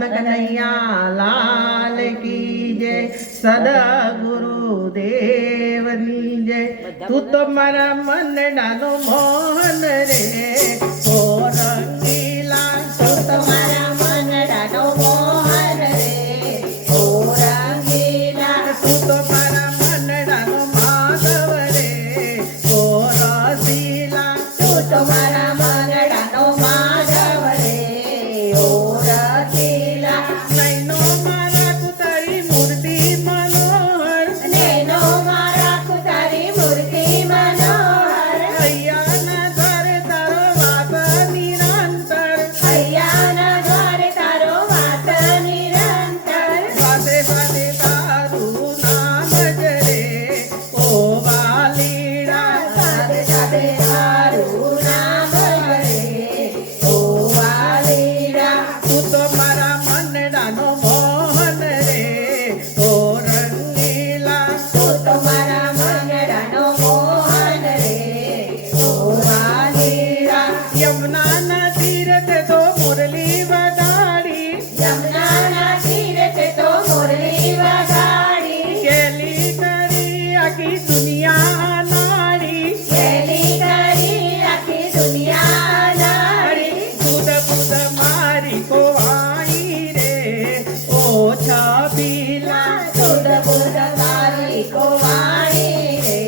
कन्हैया लाल की जय सदगुरुदेवनी जय। तू तो मारा मन डालो मोहन रे ओ रंगीला। तू तो मारा मन डालो मोहन रे ओ रंगीला। तू तो मारा मन डालो माधव रे ओ रसीला। तू तो मारा मन डालो माधव रे ओ रसीला। नैनो मारा कुतारी मूर्ति मनोहर। नैनो मारा कुतारी मूर्ति मनोहर। हैया न द्वार तारो वास निरंतर। हैया न द्वार तारो वास निरंतर। वासे वासे तारू नाम जरे ओ वालीड़ा। वासे वासे तारू नाम जरे ओ वालीड़ा। तू तो मारा मन डानो मोहन रे ओ रंगीला। तू तो मारा मन डानो मोहन रे ओ वालीड़ा। यमुना न तीरथ तो मुरली वगाड़ी। यमुना न तीरथ तो मुरली वगाड़ी। केली करी आखी दुनिया नाड़ी। केली करी आखी दुनिया नाड़ी। बुध बुध मारी को आई रे ओ छबीला। बुध बुध मारी को आई रे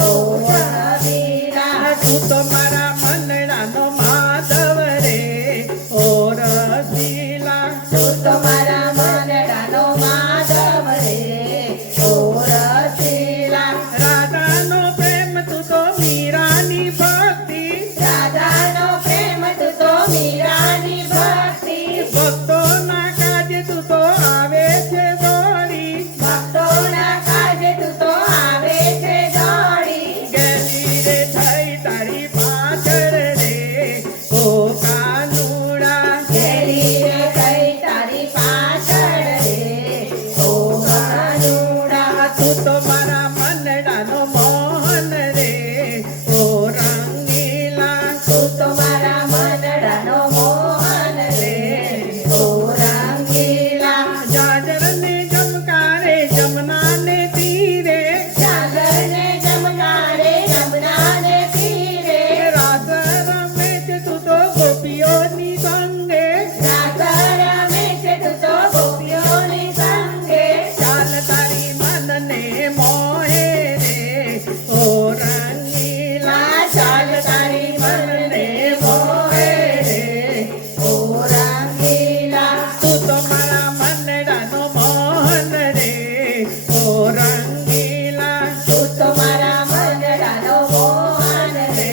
ओ छबीला। तू तो मारा मन डानो माधव रे ओ रसीला। तू तो मारा मन डानो माधव रे ओ रसीला। राधा नो प्रेम तू तो मीरानी भक्ति। राधा नो प्रेम तू तो मीरानी भक्ति। भक्तो ना काजे तू तो आवे छे दौड़ी। भक्तो ना काजे तू तो आवे छे दौड़ी। गेली रे થઈ તારી પાછળ રે ઓ કાનુડા। गेली रे થઈ તારી પાછળ રે ઓ કાનુડા। तू तो मारा मन डानो मोहन रे ओ रंगीला। तू तो मारा मन डानो मोहन रे ओ रंगीला। जागर ने जमकारे जमुना ने तीरे। जागर ने जमकारे जमुना ने तीरे। रास रमे छे तू तो गोपियों नी संगे। रास रमे छे तू तो गोपियों नी संगे। चाल तारी मन ने मोहे रे ओ रंगीला। चाल तारी मन ने मोहे रे ओ रंगीला। तू तो मारा मन डानो मोहन रे ओ रंगीला। तू तो मारा मन डानो मोहन रे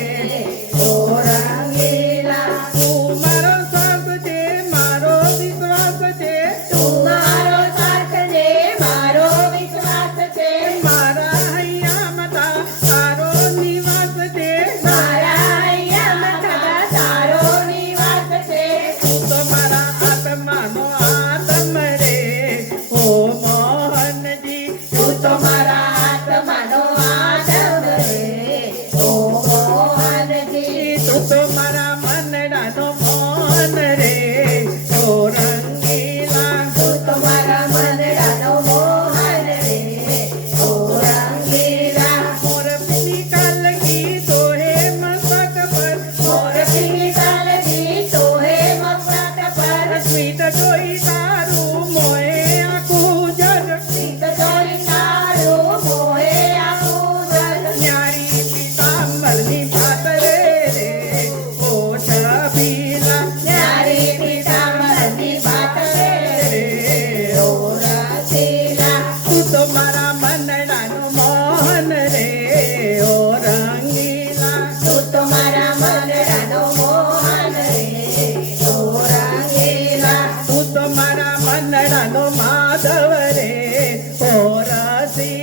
ओ रंगीला। तू मारो साथ दे मारो विश्वास दे। तू मारो साथ दे मारो विश्वास दे। मारा हैया मता तारो निवास दे। मारा हैया मता तारो निवास दे। तू तो मारा आत्मा नो आत्म रे ओ मोहन जी। तू तो मारा आत्मा नो आत्म रे ओ मोहन जी। तू तो मारा मन डानो मोहन रे ओ रंगीला। तू तो मारा मन डानो मोहन रे ओ रंगीला। मोर पिनी काल की तोहे मस्तक पर। मोर पिनी काल की तोहे मस्तक पर। स्मित जोई तारू मोहे आखू जग। स्मित जोई तारू मोहे आखू जग। न्यारी पीतांबर नी भातरे रे ओ छबीला। न्यारी पीतांबर नी भातरे रे ओ रसीला। तू तो मारा मन डानो मोहन रे ओ रंगीला। तू तो मारा मन डानो मोहन रे ओ रंगीला। तू तो मारा मन डानो माधव रे ओ रसीला।